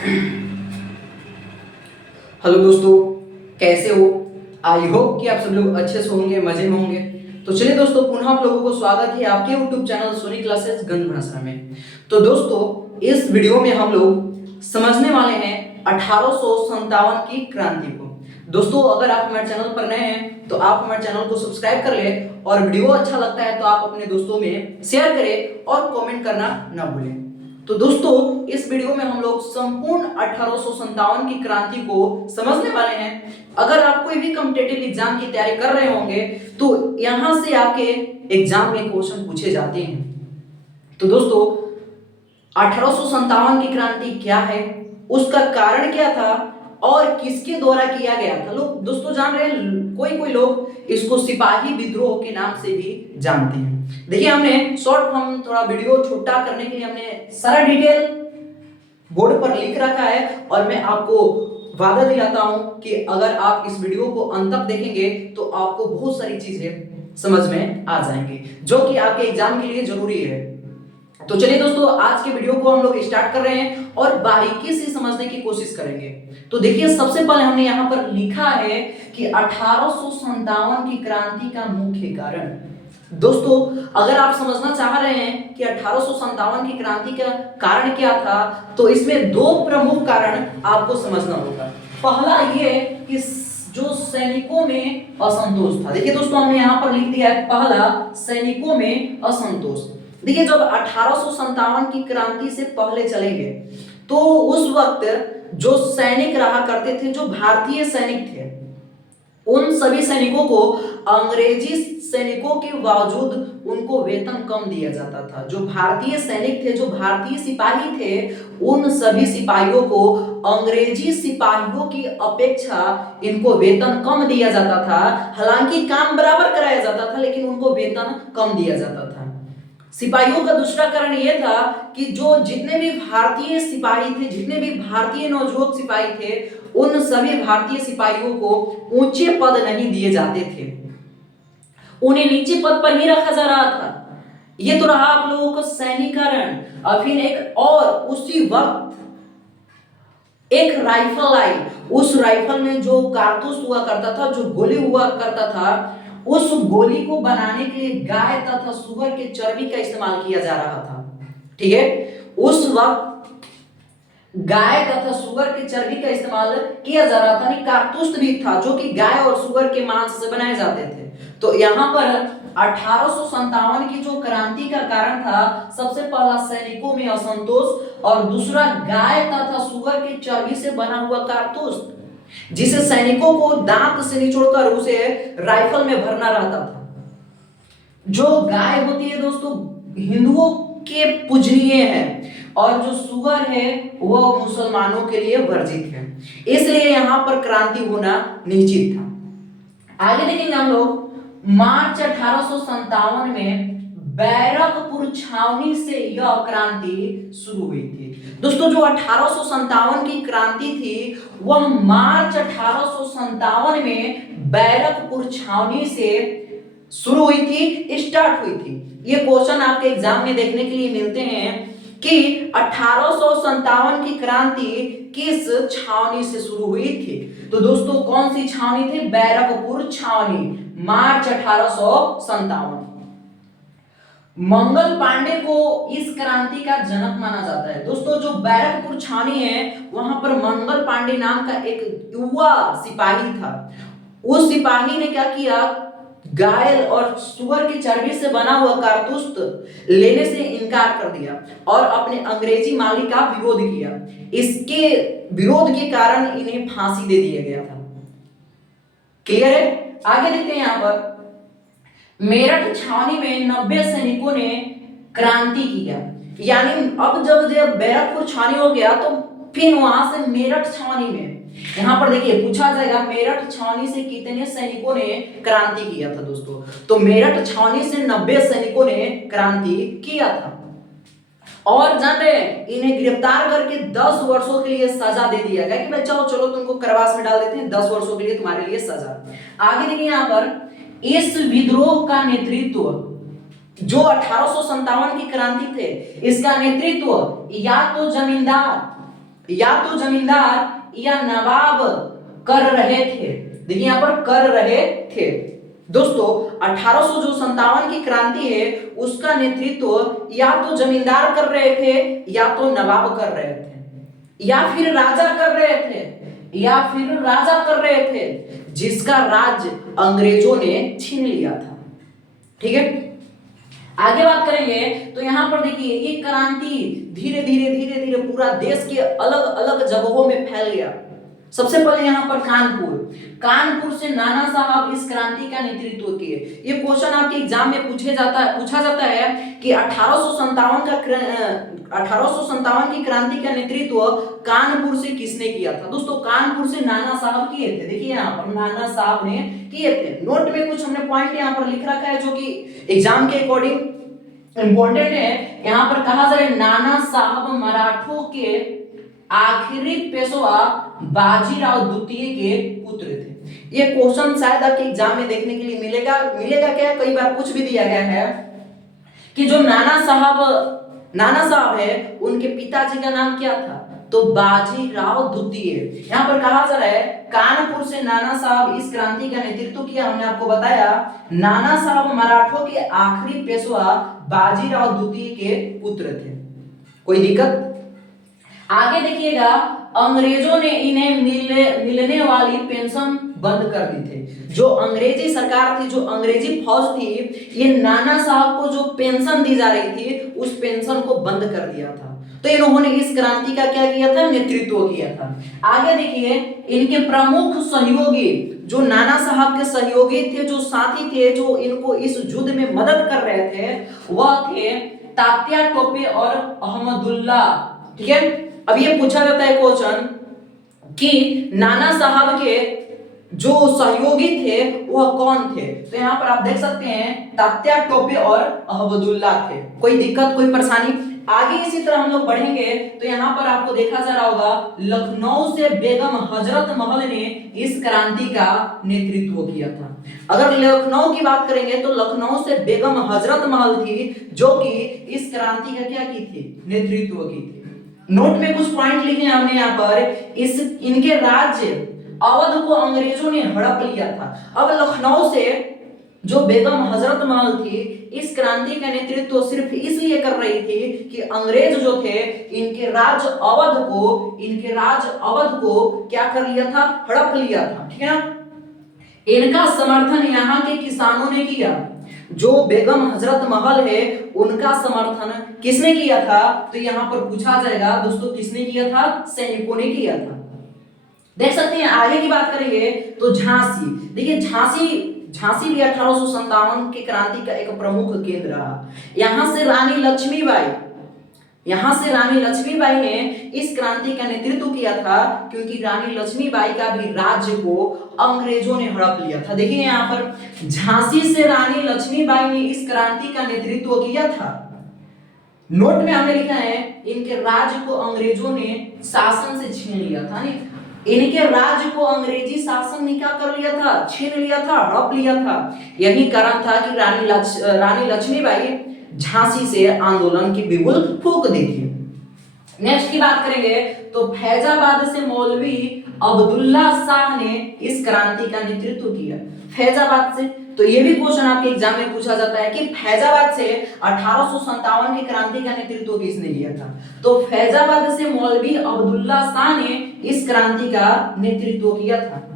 Hello दोस्तों, कैसे हो? आई होप कि आप सब लोग अच्छे से होंगे, मजे में होंगे। तो चलिए दोस्तों, पुनः आप लोगों को स्वागत है आपके यूट्यूब चैनल सोनी क्लासेस गंज भाषा में। तो दोस्तों, इस वीडियो में हम लोग समझने वाले हैं 1857 की क्रांति को। दोस्तों, अगर आप हमारे चैनल पर नए हैं तो आप हमारे चैनल को सब्सक्राइब कर ले, और वीडियो अच्छा लगता है तो आप अपने दोस्तों में शेयर करें और कमेंट करना ना भूलें। तो दोस्तों, इस वीडियो में हम लोग संपूर्ण 1857 की क्रांति को समझने वाले हैं। अगर आप कोई भी कॉम्पिटिटिव एग्जाम की तैयारी कर रहे होंगे तो यहां से आपके एग्जाम में क्वेश्चन पूछे जाते हैं। तो दोस्तों, 1857 की क्रांति क्या है, उसका कारण क्या था और किसके द्वारा किया गया था? लोग दोस्तों जान रहे हैं, कोई कोई लोग इसको सिपाही विद्रोह के नाम से भी जानते हैं। देखिए, हमने शॉर्ट हम थोड़ा वीडियो छोटा करने के लिए हमने सारा डिटेल बोर्ड पर लिख रखा है, और मैं आपको वादा दिलाता हूं कि अगर आप इस वीडियो को अंत तक देखेंगे तो आपको बहुत सारी चीजें समझ में आ जाएंगी जो कि आपके एग्जाम के लिए जरूरी है। तो चलिए दोस्तों, आज के वीडियो को हम लोग स्टार्ट कर रहे हैं और बारीकी से समझने की कोशिश करेंगे। तो देखिए, सबसे पहले हमने यहाँ पर लिखा है कि 1857 की क्रांति का मुख्य कारण। दोस्तों, अगर आप समझना चाह रहे हैं कि 1857 की क्रांति का कारण क्या था, तो इसमें दो प्रमुख कारण आपको समझना होगा। पहला ये कि जो सैनिकों में असंतोष था। देखिए दोस्तों, हमने यहाँ पर लिख दिया है पहला, सैनिकों में असंतोष। देखिए, जब 1857 की क्रांति से पहले चलेंगे तो उस वक्त जो सैनिक रहा करते थे, जो भारतीय सैनिक थे, उन सभी सैनिकों को अंग्रेजी सैनिकों के बावजूद उनको वेतन कम दिया जाता था। जो भारतीय सैनिक थे, जो भारतीय सिपाही थे, उन सभी सिपाहियों को अंग्रेजी सिपाहियों की अपेक्षा इनको वेतन कम दिया जाता था। हालांकि काम बराबर कराया जाता था, लेकिन उनको वेतन कम दिया जाता था। सिपाहियों का दूसरा कारण यह था कि जो जितने भी भारतीय सिपाही थे, जितने भी भारतीय नवयुवक सिपाही थे, उन सभी भारतीय सिपाहियों को ऊंचे पद नहीं दिए जाते थे, उन्हें नीचे पद पर ही रखा जा रहा था। ये तो रहा आप लोगों का सैनिकरण। और फिर एक और उसी वक्त एक राइफल आई। उस राइफल में जो कारतूस हुआ करता था, जो गोली हुआ करता था, उस गोली को बनाने के लिए गाय तथा सुअर के चर्बी का इस्तेमाल किया जा रहा था। ठीक है, उस वक्त गाय तथा सुअर के चर्बी का इस्तेमाल किया जा रहा था। नहीं, कारतूस भी था जो कि गाय और सुअर के मांस से बनाए जाते थे। तो यहाँ पर 1857 की जो क्रांति का कारण था, सबसे पहला सैनिकों में असंतोष, और दूसरा गाय तथा सुअर के चर्बी से बना हुआ कारतूस, जिसे सैनिकों को दांत से निचोड़कर उसे राइफल में भरना रहता था। जो गाय होती है दोस्तों, हिंदुओं के पूजनीय है, और जो सुअर है वह मुसलमानों के लिए वर्जित है। इसलिए यहां पर क्रांति होना निश्चित था। आगे देखेंगे हम लोग, मार्च 1857 में बैरकपुर छावनी से यह क्रांति शुरू हुई थी। दोस्तों, जो 1857 की क्रांति थी वह मार्च 1857 में बैरकपुर छावनी से शुरू हुई थी, स्टार्ट हुई थी। ये क्वेश्चन आपके एग्जाम में देखने के लिए मिलते हैं कि 1857 की क्रांति किस छावनी से शुरू हुई थी। तो दोस्तों, कौन सी छावनी थी? बैरकपुर छावनी, मार्च 1857। मंगल पांडे को इस क्रांति का जनक माना जाता है। दोस्तों, जो बैरकपुर छावनी है, वहां पर मंगल पांडे नाम का एक युवा सिपाही था। उस सिपाही ने क्या किया, गाय और सुअर की चर्बी से बना हुआ कारतूस लेने से इनकार कर दिया और अपने अंग्रेजी मालिक का विरोध किया। इसके विरोध के कारण इन्हें फांसी दे दिया गया था। क्लियर है? आगे देखते हैं। यहां पर मेरठ छावनी में 90 सैनिकों ने क्रांति किया। यानी अब जब बैरकपुर छावनी हो गया तो फिर वहां से मेरठ छावनी में, यहां पर देखिए पूछा जाएगा मेरठ छावनी से कितने सैनिकों ने क्रांति किया था। दोस्तों, तो मेरठ छावनी से 90 सैनिकों ने क्रांति किया था। और जान रहे हैं, इन्हें गिरफ्तार करके 10 वर्षों के लिए सजा दे दिया गया कि भाई चलो तुमको कारावास में डाल देते हैं, 10 वर्षों के लिए तुम्हारे लिए सजा। आगे देखिए, यहां पर इस विद्रोह का नेतृत्व, जो 1857 की क्रांति थे, इसका नेतृत्व या तो जमींदार या तो जमींदार या नवाब कर रहे थे। देखिए यहाँ पर कर रहे थे। दोस्तों 1857 की क्रांति है उसका नेतृत्व या तो जमींदार कर रहे थे या तो नवाब कर रहे थे या फिर राजा कर रहे थे जिसका राज्य अंग्रेजों ने छीन लिया था। ठीक है, आगे बात करेंगे तो यहाँ पर देखिए ये क्रांति धीरे धीरे पूरा देश के अलग अलग जगहों में फैल गया। सबसे पहले यहाँ पर कानपुर से नाना साहब इस क्रांति का नेतृत्व किए। ये क्वेश्चन आपके एग्जाम में पूछा जाता है कि 1857 की क्रांति का नेतृत्व कानपुर से किसने किया था। दोस्तों कानपुर से नाना साहब किए थे। देखिए यहाँ पर नाना साहब ने किए थे। नोट में कुछ हमने पॉइंट यहाँ पर लिख रखा है जो कि एग्जाम के अकॉर्डिंग इंपॉर्टेंट है। यहाँ पर कहा जा रहा है नाना साहब मराठों के आखिरी पेशवा बाजीराव द्वितीय के पुत्र थे। ये क्वेश्चन शायद आपके एग्जाम में देखने के लिए मिलेगा क्या, कई बार कुछ भी दिया गया है कि जो नाना साहब है उनके पिताजी का नाम क्या था, तो बाजीराव द्वितीय। यहाँ पर कहा जा रहा है कानपुर से नाना साहब इस क्रांति का नेतृत्व किया। हमने आपको बताया नाना साहब मराठों के आखिरी पेशवा बाजीराव द्वितीय के पुत्र थे। कोई दिक्कत? आगे देखिएगा अंग्रेजों ने इन्हें मिलने वाली पेंशन बंद कर दी थी। जो अंग्रेजी सरकार थी, जो अंग्रेजी फौज थी, ये नाना साहब को जो पेंशन दी जा रही थी उस पेंशन को बंद कर दिया था। तो इन्होंने इस क्रांति का क्या किया था, नेतृत्व किया था। आगे देखिए इनके प्रमुख सहयोगी, जो नाना साहब के सहयोगी थे, जो साथी थे, जो इनको इस युद्ध में मदद कर रहे थे, वह थे तात्या टोपे और अहमदुल्ला। ठीक है, अब ये पूछा जाता है क्वेश्चन कि नाना साहब के जो सहयोगी थे वह कौन थे। तो यहाँ पर आप देख सकते हैं तात्या टोपे और अहमदुल्ला थे। कोई दिक्कत, कोई परेशानी? आगे इसी तरह हम लोग बढ़ेंगे तो यहाँ पर आपको देखा जा रहा होगा लखनऊ से बेगम हजरत महल ने इस क्रांति का नेतृत्व किया था। अगर लखनऊ की बात करेंगे तो लखनऊ से बेगम हजरत महल थी जो कि इस क्रांति का क्या की थी, नेतृत्व की थी। नोट में कुछ पॉइंट लिखे हैं हमने यहाँ पर। इनके राज्य अवध को अंग्रेजों ने हड़प लिया था। अब लखनऊ से जो बेगम हजरत महल थी इस क्रांति का नेतृत्व सिर्फ इसलिए कर रही थी कि अंग्रेज जो थे इनके राज्य अवध को क्या कर लिया था, हड़प लिया था। ठीक है ना, इनका समर्थन यहाँ के किसानों ने किया। जो बेगम हजरत महल है उनका समर्थन किसने किया था, तो यहाँ पर पूछा जाएगा दोस्तों किसने किया था, सैनिकों ने किया था। देख सकते हैं आगे की बात करेंगे तो झांसी। देखिए झांसी भी 1857 की क्रांति का एक प्रमुख केंद्र रहा। यहाँ से रानी लक्ष्मीबाई ने इस क्रांति का नेतृत्व किया था क्योंकि रानी लक्ष्मीबाई का भी राज्य को अंग्रेजों ने हड़प लिया था। देखिए यहाँ पर झांसी से रानी लक्ष्मीबाई ने इस क्रांति का नेतृत्व किया था। नोट में हमने लिखा है इनके राज्य को अंग्रेजों ने शासन से छीन लिया था। नहीं, इनके राज्य को अंग्रेजी शासन ने क्या कर लिया था, छीन लिया था, हड़प लिया था। यही कारण था कि रानी लक्ष्मीबाई झांसी से आंदोलन की बिगुल फूंक दी थी। नेक्स्ट की बात करेंगे तो फैजाबाद से मौलवी अब्दुल्ला शाह ने इस क्रांति का नेतृत्व किया। फैजाबाद से, तो ये भी क्वेश्चन आपके एग्जाम में पूछा जाता है कि फैजाबाद से 1857 की क्रांति का नेतृत्व किसने किया था, तो फैजाबाद से मौलवी अब्दुल्ला शाह ने इस क्रांति का नेतृत्व किया था।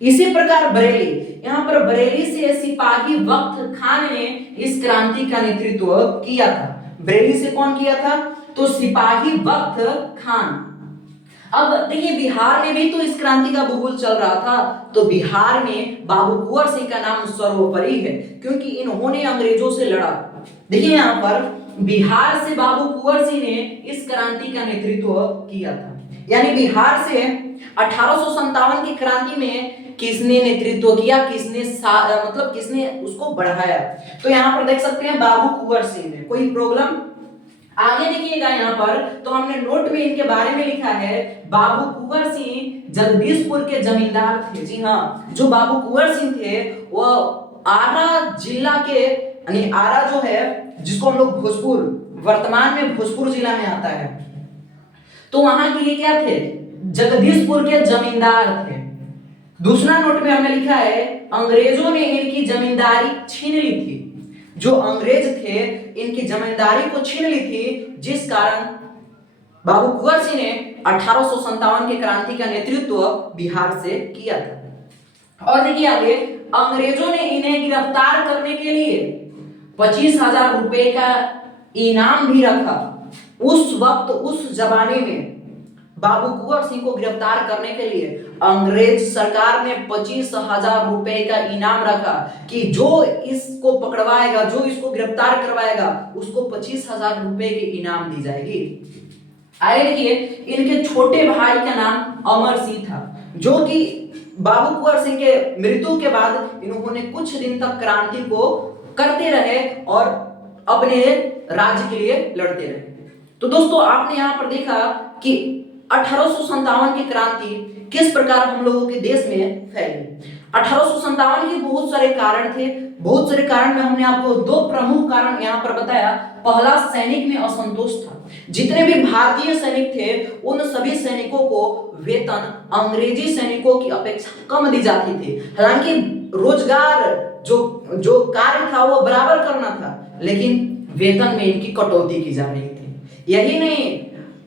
इसी प्रकार बरेली, यहाँ पर बरेली से सिपाही वक्त खान ने इस क्रांति का नेतृत्व किया था। बरेली से कौन किया था, तो सिपाही वक्त खान। अब देखिए बिहार में भी तो इस क्रांति का भूगोल चल रहा था, तो बिहार में बाबू कुंवर सिंह का नाम सर्वोपरि है क्योंकि इन्होंने अंग्रेजों से लड़ा। देखिए यहाँ पर बिहार से बाबू कुंवर सिंह ने इस क्रांति का नेतृत्व किया था। यानी बिहार से 1857 की क्रांति में किसने नेतृत्व किया, किसने उसको बढ़ाया, तो यहाँ पर देख सकते हैं बाबू कुंवर सिंह ने। कोई प्रॉब्लम? आगे देखिएगा यहाँ पर तो हमने नोट में इनके बारे में लिखा है बाबू कुंवर सिंह जगदीशपुर के जमींदार थे। जी हाँ, जो बाबू कुंवर सिंह थे वो आरा जिला के, यानी आरा जो है जिसको हम लोग भोजपुर, वर्तमान में भोजपुर जिला में आता है, तो वहां के ये क्या थे, जगदीशपुर के जमींदार थे। दूसरा नोट में हमने लिखा है अंग्रेजों ने इनकी जमींदारी छीन ली थी। जो अंग्रेज थे इनकी जमींदारी को छीन ली थी, जिस कारण बाबू कुंवर सिंह ने 1857 की क्रांति का नेतृत्व बिहार से किया था। और देखिए आगे, अंग्रेजों ने इन्हें गिरफ्तार करने के लिए 25,000 रुपए का इनाम भी रखा। उस वक्त उस जमाने में बाबू कुंवर सिंह को गिरफ्तार करने के लिए अंग्रेज सरकार ने 25,000 रुपए का इनाम रखा कि जो इसको पकड़वाएगा, जो इसको गिरफ्तार करवाएगा, उसको 25,000 रुपए की इनाम दी जाएगी। आगे देखिए, इनके छोटे भाई का नाम अमर सिंह था, जो कि बाबू कुंवर सिंह के मृत्यु के बाद इन्होंने कुछ दिन तक क्रांति को करते रहे और अपने राज्य के लिए लड़ते रहे। तो दोस्तों आपने यहाँ पर देखा कि 1857 की क्रांति किस प्रकार हम लोगों के देश में फैली। 1857 के बहुत सारे कारण थे। बहुत सारे कारण में हमने आपको दो प्रमुख कारण यहाँ पर बताया। पहला, सैनिक में असंतोष था। जितने भी भारतीय सैनिक थे उन सभी सैनिकों को वेतन अंग्रेजी सैनिकों की अपेक्षा कम दी जाती थी। हालांकि रोजगार जो कार्य था वो बराबर करना था, लेकिन वेतन में इनकी कटौती की जा रही थी। यही नहीं,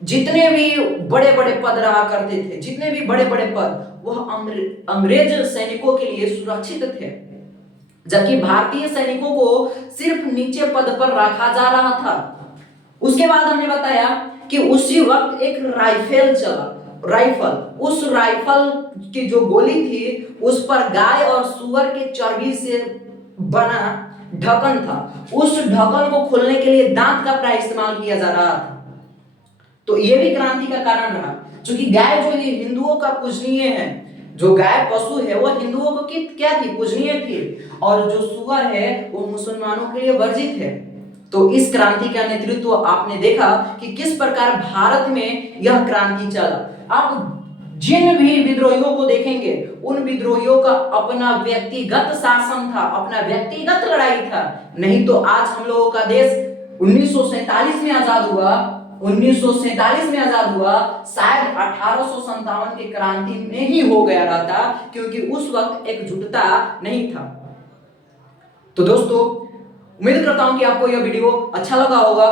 जितने भी बड़े बड़े पद रहा करते थे, जितने भी बड़े बड़े पद, वह अंग्रेज सैनिकों के लिए सुरक्षित थे, जबकि भारतीय सैनिकों को सिर्फ नीचे पद पर रखा जा रहा था। उसके बाद हमने बताया कि उसी वक्त एक राइफल चला। उस राइफल की जो गोली थी उस पर गाय और सुअर के चर्बी से बना ढक्कन था। उस ढक्कन को खोलने के लिए दांत का प्राय इस्तेमाल किया जा रहा था। तो यह भी क्रांति का कारण रहा, क्योंकि गाय जो हिंदुओं का पूजनीय है, जो गाय पशु है वो हिंदुओं को क्या थी, पूजनीय थी, और जो सुअर है वो मुसलमानों के लिए वर्जित है। तो इस क्रांति का नेतृत्व आपने देखा कि किस प्रकार भारत में यह क्रांति चला। आप जिन भी विद्रोहियों को देखेंगे उन विद्रोहियों का अपना व्यक्तिगत शासन था, अपना व्यक्तिगत लड़ाई था। नहीं तो आज हम लोगों का देश 1947 में आजाद हुआ, 1947 में आजाद हुआ, शायद 1857 की क्रांति में ही हो गया रहता, क्योंकि उस वक्त एकजुटता नहीं था। तो दोस्तों उम्मीद करता हूं कि आपको यह वीडियो अच्छा लगा होगा।